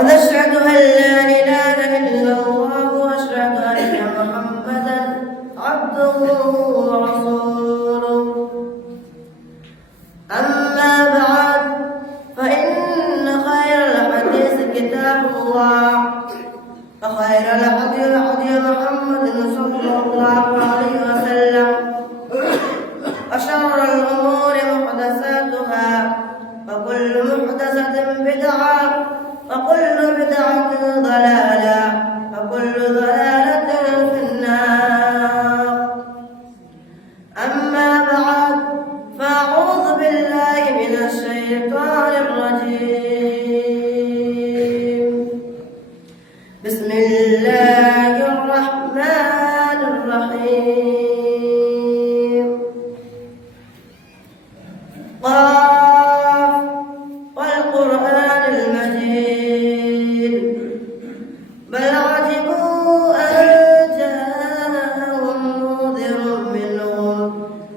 ونشهد أن لا إله إلا الله وأشهد أن محمدا عبده ورسوله. أما بعد، فإن خير الحديث كتاب الله، وخير الهدي هدي محمد صلى الله عليه وسلم، وشر الأمور محدثاتها، وكل محدثة بدعة، وكل بدعة ضلالة، وكل ضلالة في النار. أما بعد، فأعوذ بالله من الشيطان الرجيم. بسم الله الرحمن الرحيم. قاف والقرآن المجيد بل عجبوا أن جاءهم منذر منهم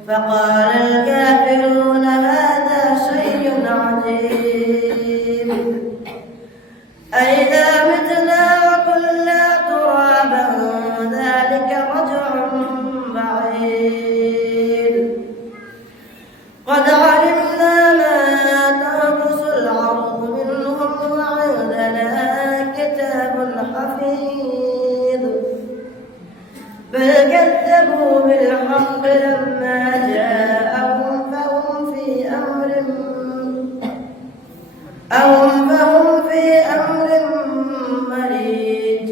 فقال الكافرون هذا شيء عجيب أئذا متنا وكنا ترابا ذلك رجع بعيد قد علمنا ما تنقص الأرض منهم وعندنا كتاب حفيظ بل كذبوا بالحق لما جاءهم فهم في أمر مريج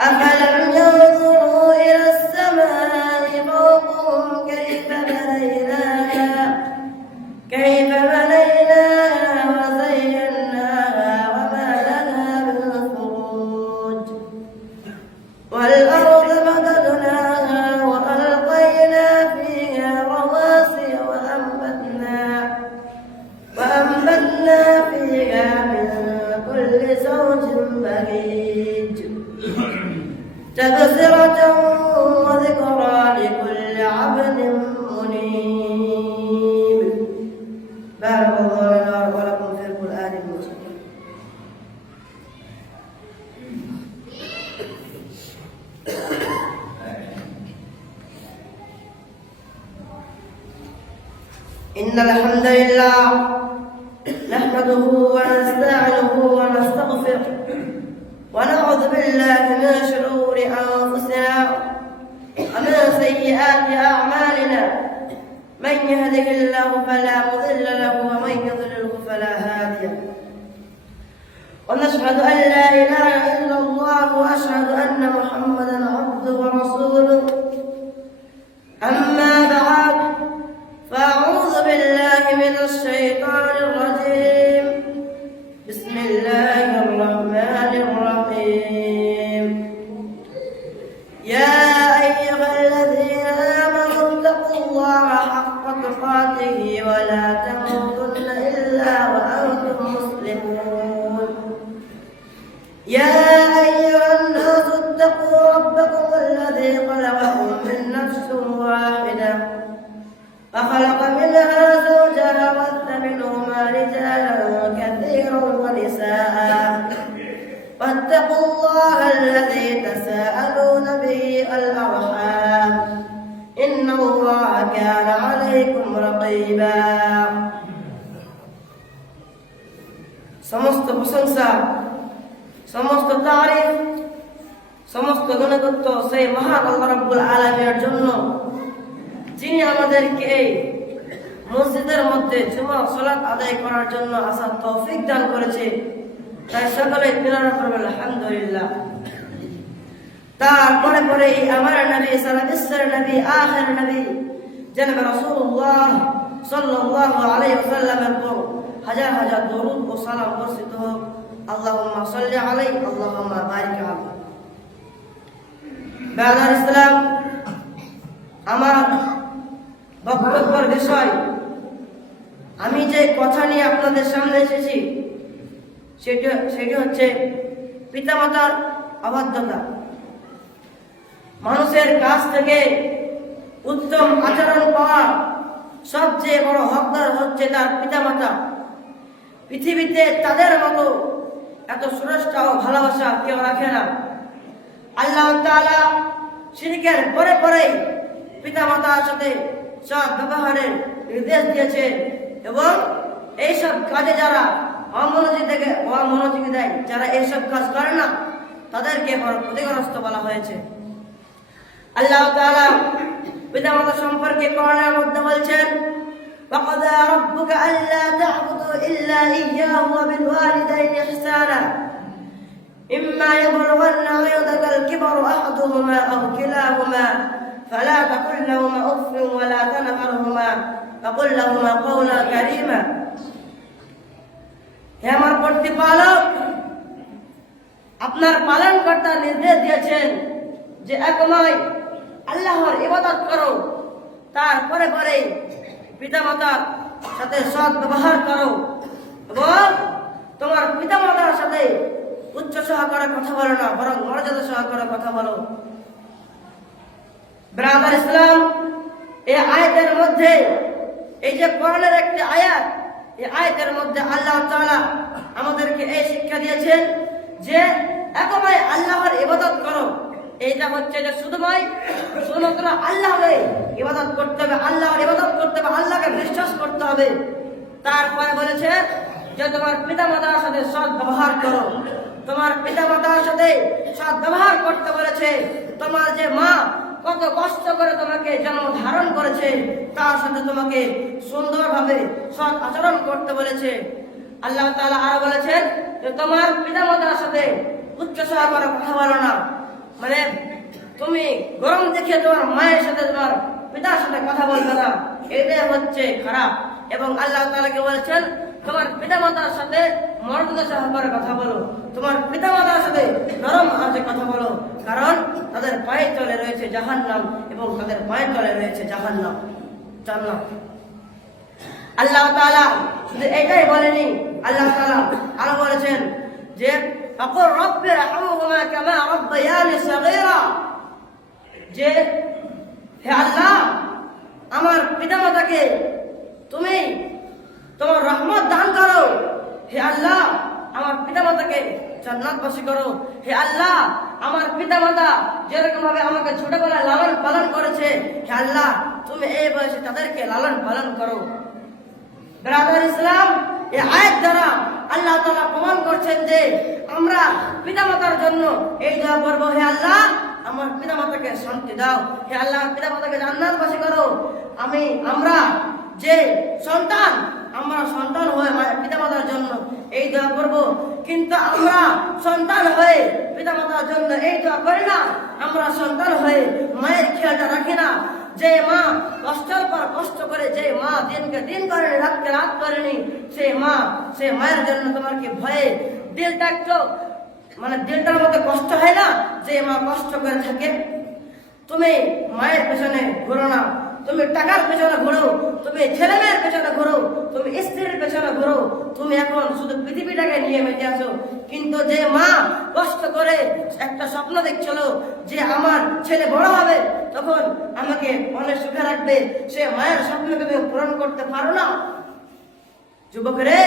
أفلم ينظروا إلى السماء فوقهم كيف بنيناها وزيناها وما لها من فروج والأرض مددناها وألقينا فيها رواسي وأنبتنا فيها من كل زوج بهيج تبصرة وذكرى لكل عبد منيب. بارك الله لنا ولكم في القرآن المجيد. إن الحمد لله نحمده ونستعينه ونستغفره ونعوذ بالله من شرور أنفسنا ومن سيئات أعمالنا من يهده الله فلا مضل له ومن يضلله فلا هادي له ونشهد أن لا إله إلا الله وأشهد أن محمدا عبده ورسوله. أما بعد، فأعوذ بالله من الشيطان الرجيم. بسم الله الرحمن الرحيم. يا أيها الذين آمنوا اتقوا الله حق تقاته ولا تموتن إلا وأنتم مسلمون. يا أيها الناس اتقوا ربكم الذي خلقكم من نفس واحدة وخلق منها زوجها وبث منهما رجالا كثيرا ونساء واتقوا الله الذي تساءلون به الأرحام إن الله كان عليكم رقيبا. সমস্ত প্রশংসা, সমস্ত তারিফ, সমস্ত গুণগত সেই মহান আল্লাহ রাব্বুল আলামিনের জন্য, যিনি আমাদেরকে এই মসজিদের মধ্যে জুমা সালাত আদায় করার জন্য আসার তৌফিক দান করেছে। তাই সকলে তিলাওয়াত করবেন আলহামদুলিল্লাহ। তারপরে পরে আমার নবী সারা বিশ্বের নবী আখির নবী জনাব রাসূলুল্লাহ সাল্লাল্লাহু আলাইহি ওয়াসাল্লামের উপর হাজার হাজার দরুদ ও সালাম বর্ষিত হোক। আল্লাহুম্মা সাল্লি আলাইহি আল্লাহুম্মা বারিক আলাইহি। ব্রাদার ইসলাম, আমার বক্তব্যের বিষয়, আমি যে কথা নিয়ে আপনাদের সামনে এসেছি সেটি হচ্ছে পিতামাতার অবাধ্যতা। মানুষের কাছ থেকে উত্তম আচরণ পাওয়া সবচেয়ে বড় হকদার হচ্ছে তার পিতামাতা। পৃথিবীতে তাদের মতো এত সুরক্ষা ও ভালোবাসা কেউ রাখে না। আল্লাহ তাআলা শিরকের পরে পরেই পিতামাতার সাথে সৎ ব্যবহারের নির্দেশ দিয়েছেন এবং এইসব কাজে যারা অমনোযোগী দেয়, যারা এইসব কাজ করে না তাদেরকে ক্ষতিগ্রস্ত বলা হয়েছে। আল্লাহ তাআলা পিতামাতা সম্পর্কে কোরআনের মধ্যে বলছেন, وَقَضَى رَبُّكَ أَلَّا تَعْبُدُوا إِلَّا إِيَّاهُ وَبِالْوَالِدَيْنِ إِحْسَانًا إِمَّا يَبْلُغَنَّ عِندَكَ الْكِبَرَ أَحَدُهُمَا أَوْ كِلَاهُمَا فَلَا تَقُل لَّهُمَا أُفٍّ وَلَا تَنْهَرْهُمَا وَقُل لَّهُمَا قَوْلًا كَرِيمًا। হে আমার প্রতিপালক, আপনার পালনকর্তার নির্দেশ দিয়েছেন যে একময় আল্লাহর ইবাদত করো, তারপরে পরে পিতামাতার সাথে সৎ ব্যবহার করো এবং তোমার পিতামাতার সাথে উচ্চ সহকারে কথা বলো না, বরং মর্যাদা সহকারে কথা বলো। ব্রাদার ইসলাম, এই আয়াতের মধ্যে, এই যে কোরআনের একটি আয়াত, এই আয়াতের মধ্যে আল্লাহ তাআলা আমাদেরকে এই শিক্ষা দিয়েছেন যে একময় আল্লাহর ইবাদত করো। এইটা হচ্ছে যে শুধুমাত্র আল্লাহকে ইবাদত করতে হবে, আল্লাহর ইবাদত করতে হবে, আল্লাহকে বিশ্বাস করতে হবে। তারপরে বলেছে যে তোমার পিতামাতার সাথে সৎ ব্যবহার করো। তোমার পিতামাতার সাথে সৎ ব্যবহার করতে বলেছে। তোমার যে মা কত কষ্ট করে তোমাকে জন্ম ধারণ করেছে, তার সাথে তোমাকে সুন্দরভাবে সৎ আচরণ করতে বলেছে। আল্লাহ তাআলা আরো বলেছেন যে তোমার পিতামাতার সাথে উচ্চ সহকারে কথা বলো না, মানে তুমি গরম দেখে তোমার মায়ের সাথে তোমার পিতার সাথে কথা বলবে না, এটাই হচ্ছে খারাপ। এবং আল্লাহ তাআলাকে বলেছেন তোমার পিতামাতার সাথে মর্যাদা সহকারে কথা বলো, তোমার পিতামাতার সাথে নরম আওয়াজে কথা বলো, কারণ তাদের পায়ের তলে রয়েছে জাহান্নাম এবং তাদের পায়ের তলে রয়েছে জান্নাত। আল্লাহ তাআলা শুধু এটাই বলেনি, আল্লাহ তাআলা আরো বলেছেন যে আকুর রব্বি রহমহুমা কামা রাব্বায়ানি সগীরা, যে হে আল্লাহ আমার পিতামাতাকে তুমি তোমার রহমত দান করো, হে আল্লাহ আমার পিতামাতাকে জান্নাতবাসী করো, হে আল্লাহ আমার পিতামাতা যেরকম ভাবে আমাকে ছোটবেলায় লালন পালন করেছে, হে আল্লাহ তুমি এই বয়সে তাদেরকে লালন পালন করো। ব্রাদার ইসলাম, এই আয়াত দ্বারা আল্লাহ তাআলা প্রমাণ করছেন যে আমরা পিতামাতার জন্য এই দোয়া করব, হে আল্লাহ আমার পিতামাতাকে শান্তি দাও, হে আল্লাহ পিতামাতাকে জান্নাতবাসী করো। আমরা যে সন্তান, আমরা সন্তান হয়ে পিতামাতার জন্য এই দোয়া করব, কিন্তু আমরা সন্তান হয়ে পিতামাতার জন্য এই দোয়া করি না। আমরা সন্তান হয়ে মায়ের খেয়ালটা রাখি না। যে মা কষ্টের পর কষ্ট করে, যে মা দিনকে দিন করেনি, রাতকে রাত করেনি, সেই মায়ের জন্য তোমার কি ভয়ে দিলটা একটু দিলটার মধ্যে কষ্ট হয় না? যে মা কষ্ট করে থাকে। তুমি মায়ের পেছনে ঘুরো না, তুমি টাকার পেছনে ঘুরো, তুমি ছেলে মেয়ের পেছনে ঘুরো, তুমি স্ত্রীর পেছনে ঘুরো, তুমি এখন শুধু পৃথিবীটাকে নিয়ে বেঁচে আছো। কিন্তু যে মা কষ্ট করে একটা স্বপ্ন দেখছিল যে আমার ছেলে বড় হবে, তখন আমাকে অনেক সুখে রাখবে, সে মায়ের স্বপ্নকে তুমি পূরণ করতে পারো না। যুবক রে,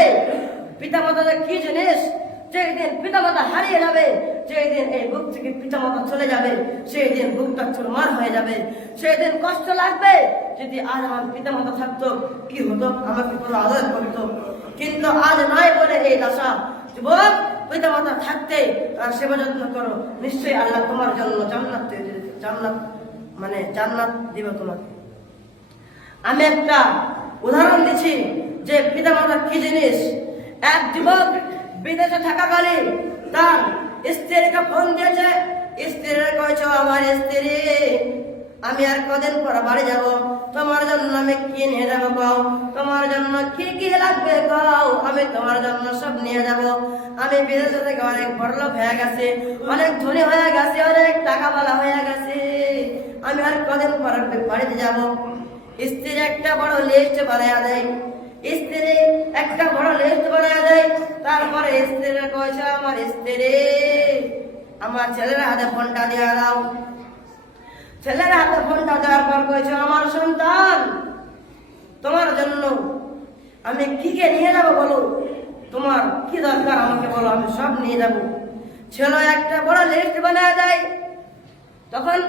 পিতামাতা কি জিনিস? যেই দিন পিতামাতা হারিয়ে যাবে, যেই দিন এই বুক থেকে পিতামাতা চলে যাবে, সেই দিন বুকটা চুরমার হয়ে যাবে, সেই দিন কষ্ট লাগবে। যদি আজ আমার পিতামাতা থাকতো কি হতো, আমাকে পুরো আদর করতো, কিন্তু আজ নাই বলে এই দশা। যুবক, পিতামাতা থাকতে তার সেবা যত্ন করো, নিশ্চয়ই আল্লাহ তোমার জন্য জান্নাত দিবে তোমাকে। আমি একটা উদাহরণ দিচ্ছি যে পিতামাতা কি জিনিস। এক যুবক বিদেশে থাকাকালীন তার স্ত্রীকে ফোন দিয়েছে, স্ত্রীর কয়েছে, আমার স্ত্রী আমি আর কদিন পর বাড়ি যাব, তোমার জন্য আমি কি নিয়ে যাবো কও, তোমার জন্য কি কি লাগবে কও, আমি তোমার জন্য সব নিয়ে যাব। আমি বিদেশে থেকে অনেক বড়লোক হয়ে গেছে, অনেক ধনী হয়ে গেছে, অনেক টাকাওয়ালা হয়ে গেছে, আমি আর কদিন পর বাড়িতে যাব। স্ত্রী একটা বড় লিস্ট বানায়া দেয়, তারপরে স্ত্রীরা কয়েছে, আমার স্ত্রী আমার ছেলের হাতে ফোনটা দিয়ে দাও। ছেলের হাতে ফোনটা দেওয়ার পর কয়েছে, আমার সন্তান তোমার জন্য আমি কি কে নিয়ে যাবো বলো। তোমার কি দরকার আমাকে বলো, আমি সব নিয়ে যাব। ছেলে একটা বড় লিস্ট বানায় দেয়। তখন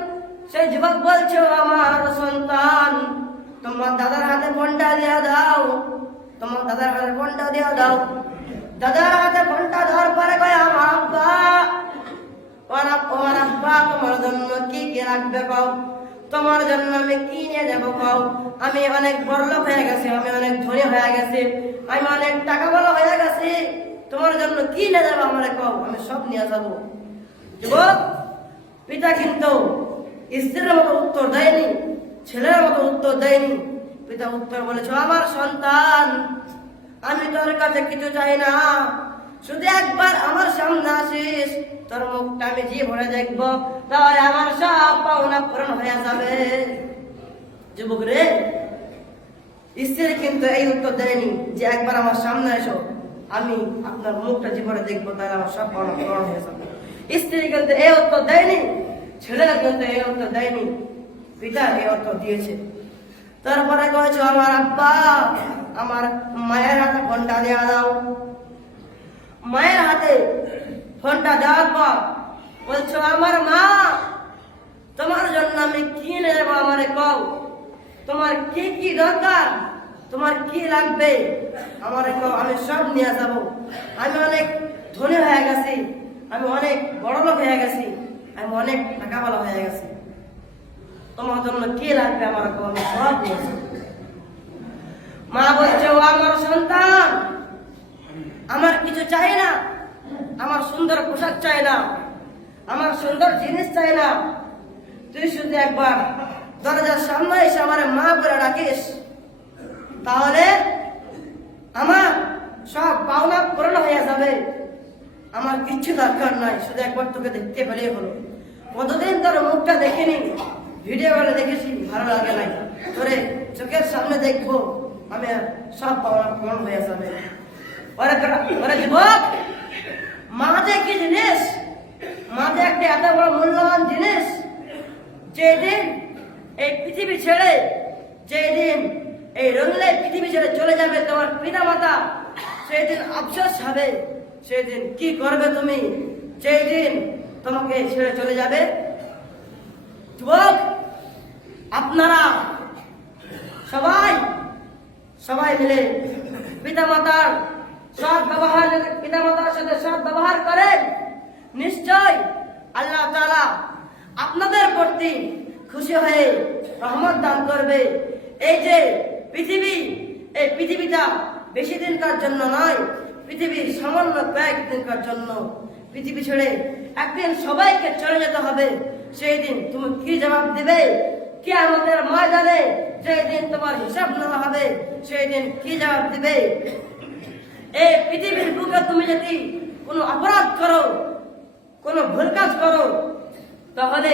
সেই যুবক বলছে, আমার সন্তান, তোমার দাদার হাতে ফোনটা দিয়ে দাও, তোমার দাদার হাতে ফোনটা দিয়ে দাও। দাদার হাতে ফোনটা দেওয়ার পরে কয়, আমার আব্বা, তোমার আব্বা তোমার জন্য কি কি রাখবে কও, তোমার জন্য আমি কি নিয়ে যাবো কও। আমি অনেক বড়লোক হয়ে গেছি, আমি অনেক ধনী হয়ে গেছি, আমি অনেক টাকা বলা হয়ে গেছি, তোমার জন্য কি নিয়ে যাবো আমার কও, আমি সব নিয়ে যাবো। যুবক পিতা কিন্তু স্ত্রীর মতো উত্তর দেয়নি, ছেলের মতো উত্তর দেয়নি। পিতা উত্তর বলেছে, আমার সন্তান, আমি তোর কাছে কিছু চাই না, শুধু একবার আমার সামনে আসিস, তোর মুখটা আমি যে ভরে দেখবো, তাহলে আমার সব পাওনা পূরণ হয়ে যাবে। যুবক রে, স্ত্রী কিন্তু এই উত্তর দেয়নি যে একবার আমার সামনে এসো, আমি আপনার মুখটা যে ভরে দেখবো, তাহলে আমার সব পাওনা পূরণ হয়ে যাবে। স্ত্রী কিন্তু এই উত্তর দেয়নি, ছেলেরা কিন্তু এই উত্তর দেয়নি, পিতা এই উত্তর দিয়েছে। তারপরে কয়েছে, আমার আব্বা, আমার মায়ের হাতে ফোনটা দেওয়া দাও। মায়ের হাতে ফোনটা দেওয়ার পর বলছো, আমার মা, তোমার জন্য আমি কি নিয়ে যাবো আমারে কও, তোমার কি কি দরকার, তোমার কি লাগবে আমারে কও, আমি সব নিয়ে যাব। আমি অনেক ধনী হয়ে গেছি, আমি অনেক বড় লোক হয়ে গেছি, আমি অনেক টাকাওয়ালা হয়ে গেছি, তোমার জন্য কি লাগবে আমার কও, আমি সব নিয়ে যাব। মা বলছে, ও আমার সন্তান, আমার কিছু চাই না, আমার সুন্দর পোশাক চাই না, আমার সুন্দর জিনিস চাই না, তুই শুধু একবার দরজার সামনে এসে আমার মা বলে ডাকিস, তাহলে আমার সব পাওনা পূরণ হয়ে যাবে। আমার কিচ্ছু দরকার নাই, শুধু একবার তোকে দেখতে পেলেই হলো। কতদিন তোর মুখটা দেখিনি, ভিডিও করে দেখেছি, ভালো লাগে নাই, তোরে চোখের সামনে দেখবো, আমি সব পাওনা পূরণ হয়ে যাবে। ওরে যুবক, মা যে কি জিনিস, মা যে একটা এত বড় মূল্যবান জিনিস, যেদিন এই পৃথিবী ছেড়ে, যেদিন এই রঙলে পৃথিবী ছেড়ে চলে যাবে তোমার পিতা মাতা, সেই দিন আফসোস হবে। সেই দিন কি করবে তুমি, সেই দিন তোমাকে ছেড়ে চলে যাবে। যুবক, আপনারা সবাই সবাই মিলে পিতা মাতার সৎ ব্যবহার, পিতা মাতার সাথে সৎ ব্যবহার করেন, নিশ্চয় আল্লাহ তাআলা আপনাদের প্রতি খুশি হয়ে রহমত দান করবে। এই যে পৃথিবী, এই পৃথিবীটা বেশি দিনকার জন্য নয়, পৃথিবীর সামান্য কয়েকদিনকার জন্য। পৃথিবী ছেড়ে একদিন সবাইকে চলে যেতে হবে। সেই দিন তুমি কি জবাব দেবে? কিয়ামতের ময়দানে সেই দিন তোমার হিসাব নেওয়া হবে, সেই দিন কি জবাব দিবে? এই পৃথিবীর বুকে তুমি যদি কোনো অপরাধ করো, কোনো ভুল কাজ করো, তাহলে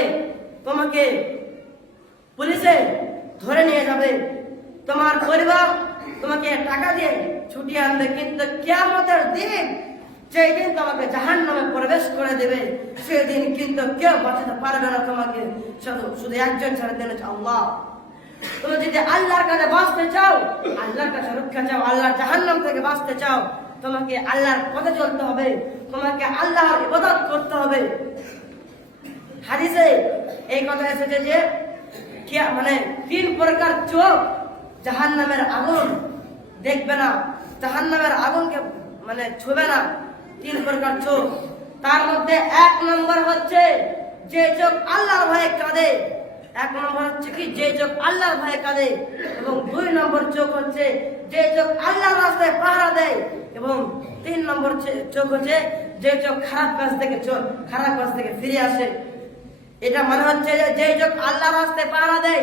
তোমাকে পুলিশে ধরে নিয়ে যাবে, তোমার পরিবার তোমাকে টাকা দিয়ে ছুটিয়ে আনবে। কিন্তু কিয়ামতের দিন, সেই দিন তোমাকে জাহান্নামে প্রবেশ করে দেবে। সেই দিন কিন্তু কেউ বাঁচাতে পারবে না তোমাকে, শুধু একজন ছাড়া দেন আল্লাহ। তুমি যদি আল্লাহর কাছে বাঁচতে চাও, আল্লাহর কাছে রক্ষা চাও, আল্লাহর জাহান্নাম থেকে বাঁচতে চাও, তোমাকে আল্লাহর পথে চলতে হবে, তোমাকে আল্লাহর ইবাদত করতে হবে। হাদিসে এই কথা এসেছে যে মানে 3 প্রকার চোখ জাহান্নামের আগুন দেখবে না, জাহান্নামের আগুনকে মানে ছুবে না। 3 প্রকার চোখ, তার মধ্যে 1 নম্বর হচ্ছে যে চোখ আল্লাহর ভয়ে কাঁদে। 1 নম্বর হচ্ছে কি, যে চোখ আল্লাহর ভয়ে কাঁদে। এবং 2 নম্বর চোখ হচ্ছে যে চোখ আল্লাহর রাস্তায় পাহারা দেয়। এবং 3 নম্বর চোখ হচ্ছে যে চোখ খারাপ কাজ থেকে ফিরে আসে। এটা মানে হচ্ছে যে চোখ আল্লাহর রাস্তায় পাহারা দেয়,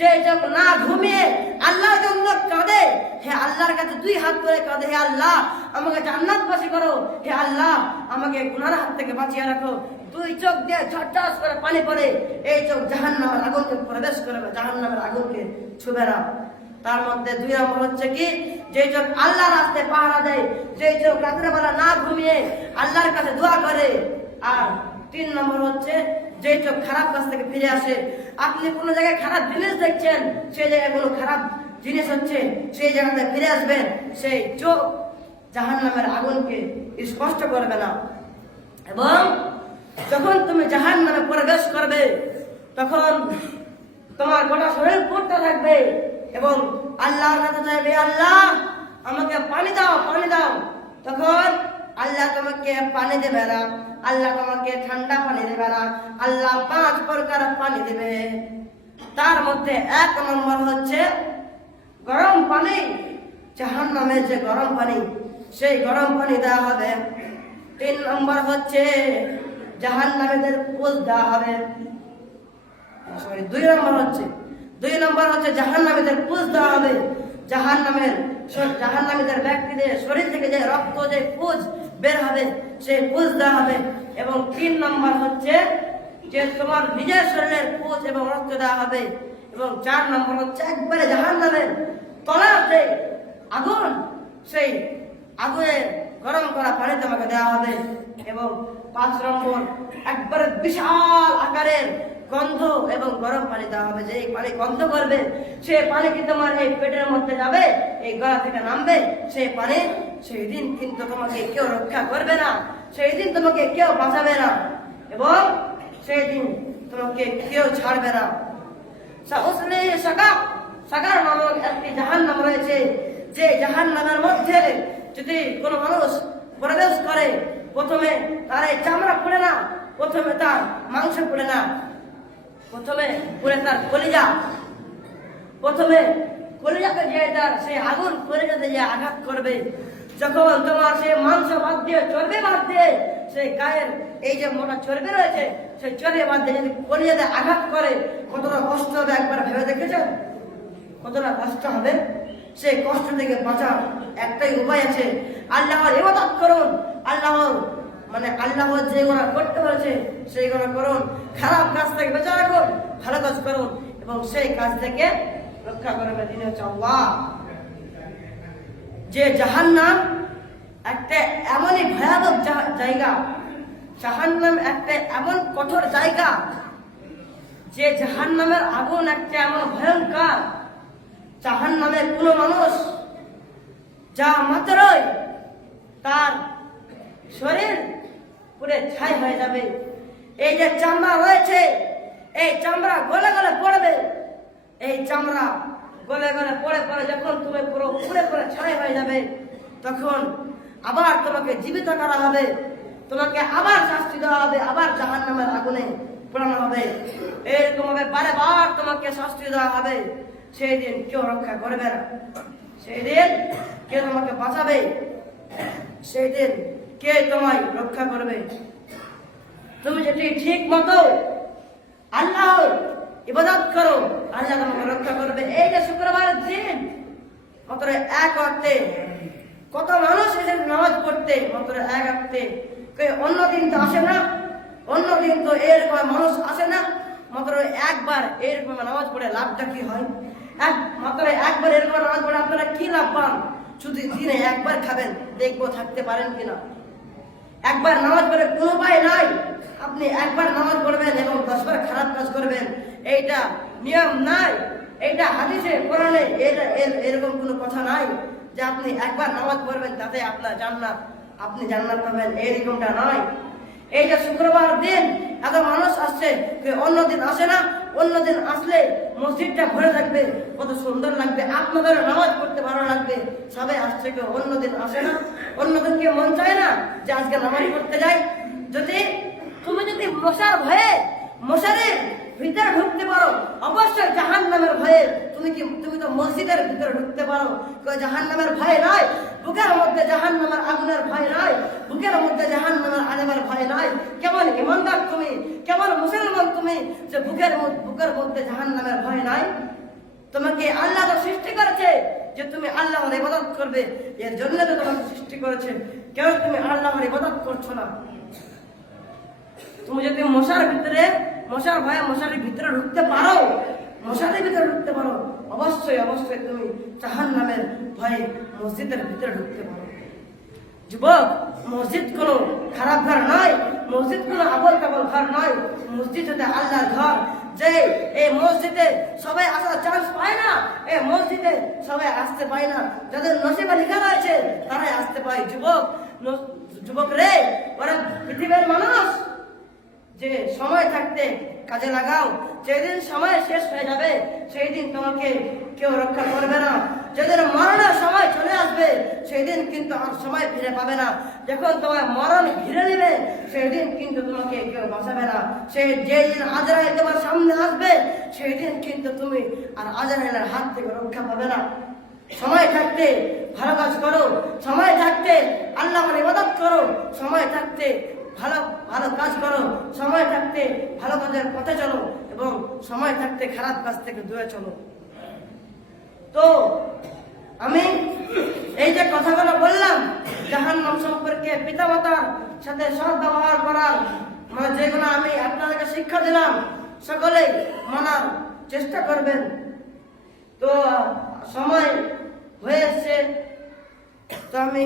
যে চোখ না ঘুমিয়ে আল্লাহর জন্য কাঁদে, হে আল্লাহর কাছে 2 হাত করে কাঁদে, হে আল্লাহ আমাকে জান্নাতবাসী করো, হে আল্লাহ আমাকে গুনাহের হাত থেকে বাঁচিয়ে রাখো। 2 চোখ দিয়ে ঝটঝট করে পানি পড়ে, এই চোখ জাহান্নামের আগুনকে প্রবেশ করবে, জাহান্নামের আগুনকে ছুবে না। তার মধ্যে 2 নম্বর হচ্ছে কি, যে চোখ আল্লাহর রাস্তায় পাহারা দেয়, যে চোখ রাতের বেলা না ঘুমিয়ে আল্লাহর কাছে দোয়া করে। আর 3 নম্বর হচ্ছে যে চোখ খারাপ কাজ থেকে ফিরে আসে। আপনি কোনো জায়গায় খারাপ জিনিস দেখছেন, সেই জায়গায় কোনো খারাপ জিনিস হচ্ছে, সেই জায়গাতে ফিরে আসবেন। সেই চোখ জাহান্নামের আগুনকে স্পর্শ করবে না। এবং যখন তুমি জাহান্নামে প্রবেশ করবে তখন তোমার গোটা শরীর পুড়তে থাকবে এবং আল্লাহর কাছে চাইবে, আল্লাহ আমাকে পানি দাও, পানি দাও। তখন আল্লাহ তোমাকে পানি দেবে না, আল্লাহ তোমাকে ঠান্ডা পানি দেবে না, আল্লাহ 5 প্রকার পানি দেবে। তার মধ্যে 1 নম্বর হচ্ছে গরম পানি, জাহান্নামের যে গরম পানি, সেই গরম পানি দেওয়া হবে। 3 নম্বর হচ্ছে জাহান্নামীদের পোজ দেওয়া হবে। 2 নম্বর হচ্ছে জাহান্নামীদের পুজ দেওয়া হবে। জাহান্নামীদের ব্যক্তিদের শরীর থেকে যে রক্ত, যে পুজ বের হবে, সেই পুজ দেওয়া হবে। এবং 3 নম্বর হচ্ছে যে তোমার নিজের শরীরের পুজ এবং রক্ত দেওয়া হবে। এবং 4 নম্বর হচ্ছে একবারে জাহান্নামের তলার যে আগুন, সেই আগুনের গরম করা পানি তোমাকে দেওয়া হবে। এবং 5 নম্বর একবারে বিশাল আকারের গন্ধ এবং গরম পানি দেওয়া হবে। যে পানি গন্ধ করবে, সেই পানি কি তোমার এই পেটের মধ্যে যাবে, এই গলা থেকে নামবে, সেই পানি সেই দিন কিন্তু তোমাকে কেউ রক্ষা করবে না, সেই দিন তোমাকে কেউ বাঁচাবে না এবং সেই দিন তোমাকে কেউ ছাড়বে না। সাকার নামক একটি জাহান্নাম রয়েছে, যে জাহান্নামের মধ্যে যদি কোনো মানুষ প্রবেশ করে, প্রথমে তার এই চামড়া পুড়ে না, প্রথমে তার মাংস পুড়ে না, প্রথমে পুড়ে তার কলিজা। প্রথমে কলিজাকে যে তার সেই আগুন কলিজাতে যে আঘাত করবে, যখন তোমার সেই মাংস বাদ দিয়ে, চর্বি বাদ দিয়ে, সেই গায়ের এই যে মোটা চর্বি রয়েছে, সেই চর্বি বাদ দিয়ে যদি কলিজাতে আঘাত করে, কতটা কষ্ট হবে একবার ভেবে দেখেছেন? কতটা কষ্ট হবে? সেই কষ্ট থেকে বাঁচার একটাই উপায় আছে, আল্লাহর ইবাদত করুন। আল্লাহ যেগুলো করতে বলেছে সেইগুলো করুন, খারাপ কাজ থেকে বেঁচে রাখুন, ভালো কাজ করুন এবং সেই কাজ থেকে রক্ষা করবে তিনি হচ্ছে আল্লাহ। যে জাহান্নাম একটা এমনই ভয়াবহ জায়গা, জাহান্নাম একটা এমন কঠোর জায়গা, যে জাহান্নামের আগুন একটা এমন ভয়ঙ্কর, জাহান্নামে কোনো মানুষ যা মাত্রই তার শরীর পুরে ছাই হয়ে যাবে। এই যে চামড়া রয়েছে, এই চামড়া গলে গলে পড়বে, এই চামড়া গলে গলে পড়ে পড়ে যখন তুমি পুরো পুড়ে পুড়ে ছাই হয়ে যাবে, তখন আবার তোমাকে জীবিত করা হবে, তোমাকে আবার শাস্তি দেওয়া হবে, আবার জাহান্নামের আগুনে পোড়ানো হবে। এরকম ভাবে বারবার তোমাকে শাস্তি দেওয়া হবে। সেই দিন কেউ রক্ষা করবে না, সেই দিন কে তোমাকে বাঁচাবে, সেই দিন কে তোমায় রক্ষা করবে? তুমি যদি ঠিক মতো আল্লাহর ইবাদত করো, আল্লাহ তোমাকে রক্ষা করবে। এই যে শুক্রবারের দিন মাত্র 1 ওয়াক্তে কত মানুষ এসে নামাজ পড়তে, মাত্র 1 ওয়াক্তে, অন্য দিন তো আসে না, অন্য দিন তো এরকম মানুষ আসে না, মাত্র একবার এরকম নামাজ পড়ে লাভটা কি হয়? মাত্র একবার এরকম নামাজ পড়ে আপনারা কি লাভ পান? শুধু দিনে একবার খাবেন, দেখবো থাকতে পারেন কিনা। একবার নামাজ পড়ে কোনো উপায় নাই, আপনি একবার নামাজ পড়বেন এবং 10 বার খারাপ কাজ করবেন, এইটা নিয়ম নাই, এইটা হাদিসে কোরআনে এরকম কোনো কথা নাই যে আপনি একবার নামাজ পড়বেন তাতে আপনার জান্নাত, আপনি জান্নাত পাবেন, এরকমটা নয়। এই যে শুক্রবার দিন এত মানুষ আসছে, অন্য দিন আসে না, অন্য দিন আসলে মসজিদটা ভরে থাকবে, কত সুন্দর লাগবে, আপনাদের নামাজ পড়তে ভালো লাগবে, সবাই আসছে, কেউ অন্য দিন আসে না, অন্য দিন কেউ মন চায় না যে আজকে নামাজ পড়তে যাই। তুমি যদি মশার ভয়ে মশারের ভিতরে ঢুকতে পারো, অবশ্যই জাহান্নামের ভয়ে তুমি তো মসজিদের ভিতরে ঢুকতে পারো। জাহান্নামের ভয় নাই, বুকের মধ্যে জাহান্নামের আগুনের ভয় নাই, বুকের মধ্যে জাহান্নামের আজাবের ভয় নাই। কেমন ইমানদার তুমি, কেমন মুসলমান তুমি যে বুকের মধ্যে জাহান্নামের ভয় নাই? তোমাকে আল্লাহ তো সৃষ্টি করেছে যে তুমি আল্লাহর ইবাদত করবে, এর জন্য তো তোমাকে সৃষ্টি করেছে। কেন তুমি আল্লাহর ইবাদত করছো না? তুমি যদি মশার ভয়ে মশারির ভিতরে ঢুকতে পারো, মশারির ভিতরে ঢুকতে পারো, অবশ্যই অবশ্যই তুমি জাহান্নামের ভয়ে মসজিদের ভিতরে ঢুকতে পারো। যুবক, মসজিদ কোনো খারাপ ঘর নয়, মসজিদ কোনো আবল তাবল ঘর নয়, মসজিদ হতে আল্লাহর ঘর, যে এই মসজিদে সবাই আসার চান্স পায় না, এই মসজিদে সবাই আসতে পায় না, যাদের নসিবে লেখা রয়েছে তারাই আসতে পায়। যুবক রে, ওরা পৃথিবীর মানুষ, যে সময় থাকতে কাজে লাগাও। যেদিন সময় শেষ হয়ে যাবে সেই দিন তোমাকে কেউ রক্ষা করবে না। যেদিন মরণের সময় চলে আসবে সেই দিন কিন্তু আর সময় ফিরে পাবে না। যখন তোমার মরণ ঘিরে নেবে সেই দিন কিন্তু তোমাকে কেউ বাঁচাবে না। সেই যেদিন আজরাইল তোমার সামনে আসবে সেই দিন কিন্তু তুমি আর আজরাইলের হাত থেকে রক্ষা পাবে না। সময় থাকতে ভালো কাজ করো, সময় থাকতে আল্লাহর ইবাদত করো, সময় থাকতে ভালো ভালো কাজ করো, সময় থাকতে ভালো কাজের পথে চলো এবং সময় থাকতে খারাপ কাজ থেকে দূরে চলো। তো আমি এই যে কথাগুলো বললাম জাহান্নাম সম্পর্কে, পিতামাতার সাথে সৎ ব্যবহার করার মানে যেগুলো আমি আপনাদেরকে শিক্ষা দিলাম সকলেই মানার চেষ্টা করবেন। তো সময় হয়ে এসছে, তো আমি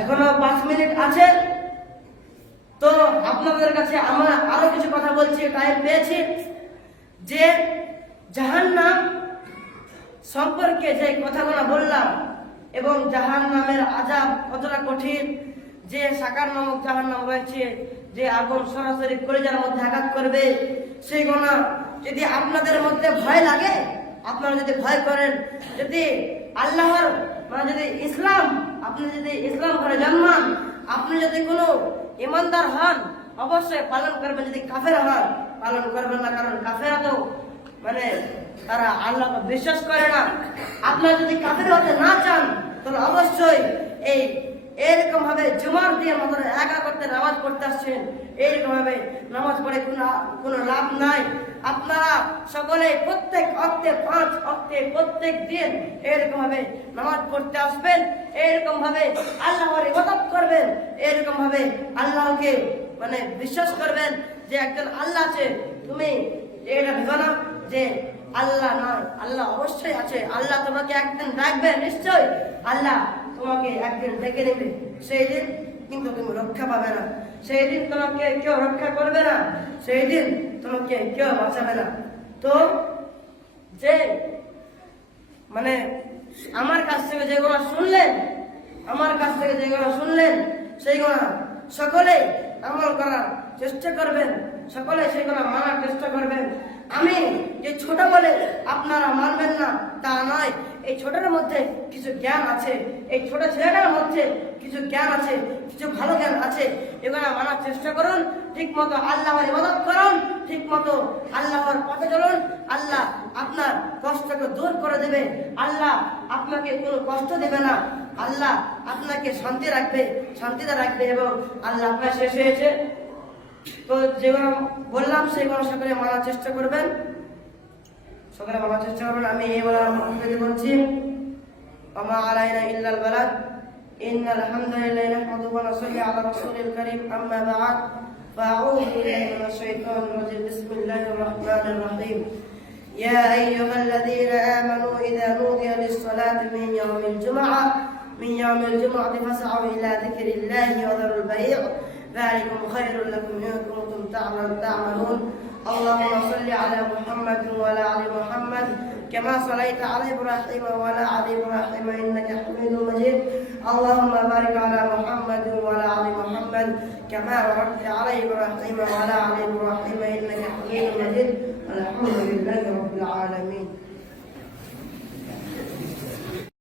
এখনো 5 মিনিট আছে। তো আপনাদের কাছে আমরা আরো কিছু কথা বলছি, টাইম পেয়েছি। যে জাহান্নাম সম্পর্কে যে কথাগুলো বললাম এবং জাহান্নামের আযাব কতটা কঠিন, যে সাকার নামক জাহান্নাম রয়েছে, যে আগুন সরাসরি কলিজার মধ্যে আঘাত করবে, সেইগুলো যদি আপনাদের মধ্যে ভয় লাগে, আপনারা যদি ভয় করেন, যদি আল্লাহর মানে যদি ইসলাম, আপনি যদি ইসলাম ঘরে জন্মান, আপনি যদি কোনো ইমানদার হন অবশ্যই পালন করবেন। যদি কাফের হন পালন করবেন না, কারণ কাফেরা তো মানে তারা আল্লাহকে বিশ্বাস করে না। আপনারা যদি কাফের হতে না চান তাহলে অবশ্যই এইরকম ভাবে জুমার দিয়ে আমাদের একা করতে নামাজ পড়তে আসছেন, এইরকম ভাবে নামাজ পড়ে কোনো লাভ নাই। আপনারা সকলে প্রত্যেক অক্টে 5 অক্টে প্রত্যেক দিন এরকম ভাবে নামাজ পড়তে আসবেন, এরকম ভাবে আল্লাহর ইবাদত করবেন, এরকম ভাবে আল্লাহকে মানে বিশ্বাস করবেন যে একজন আল্লাহ আছে। তুমি এটা ভেবো না যে আল্লাহ নয়, আল্লাহ অবশ্যই আছে। আল্লাহ তোমাকে একদিন ডাকবে, নিশ্চয় আল্লাহ তোমাকে একদিন ডেকে নেবে। সেই দিন কিন্তু তুমি রক্ষা পাবে না, সেই দিন তোমাকে কেউ রক্ষা করবে না, সেই দিন তোমাকে কেউ বাঁচাবে না। তো যে মানে আমার কাছ থেকে যেগুলো শুনলেন, সেইগুলো সকলে আমল করার চেষ্টা করবেন, সকলে সেগুলো মানার চেষ্টা করবেন। আমি যে ছোট বলে আপনারা মানবেন না তা নয়, এই ছোটের মধ্যে কিছু জ্ঞান আছে, এই ছোট ছেলেটার মধ্যে কিছু জ্ঞান আছে, কিছু ভালো জ্ঞান আছে। এগুলো মানার চেষ্টা করুন, ঠিক মতো আল্লাহর ইবাদত করুন, ঠিক মতো আল্লাহর পথে চলুন। আল্লাহ আপনার কষ্টকে দূর করে দেবে, আল্লাহ আপনাকে কোনো কষ্ট দেবে না, আল্লাহ আপনাকে শান্তিতে রাখবে এবং আল্লাহ আপনার শেষ হয়েছে। তো যেগুলো বললাম সেগুলো সকলে মানার চেষ্টা করবেন, আমি এই বলছি আমা আলাইনা ইল্লাল বালাগ ইন্নাল হামদুলিল্লাহি নাহমাদুহু ওয়া নুসাল্লি আলা রাসূলিল কারীম আম্মা বা'দ ফাআউযু বিল্লাহি মিনাশ শাইতানির রাজীম বিসমিল্লাহির রাহমানির রাহিম ইয়া আইয়ুহাল্লাযীনা আমানু ইযা নুদিয়া লিস-সালাতি মিন ইয়াউমিল জুমআতি ফাসআউ ইলা যিকরিল্লাহি ওয়া যারুল বাই' ذلكم خير لكم إن كنتم تعملون اللهم صل على محمد وعلى آل محمد كما صليت على إبراهيم وعلى آل إبراهيم إنك حميد مجيد اللهم بارك على محمد وعلى آل محمد كما باركت على إبراهيم وعلى آل إبراهيم إنك حميد مجيد الحمد لله رب العالمين.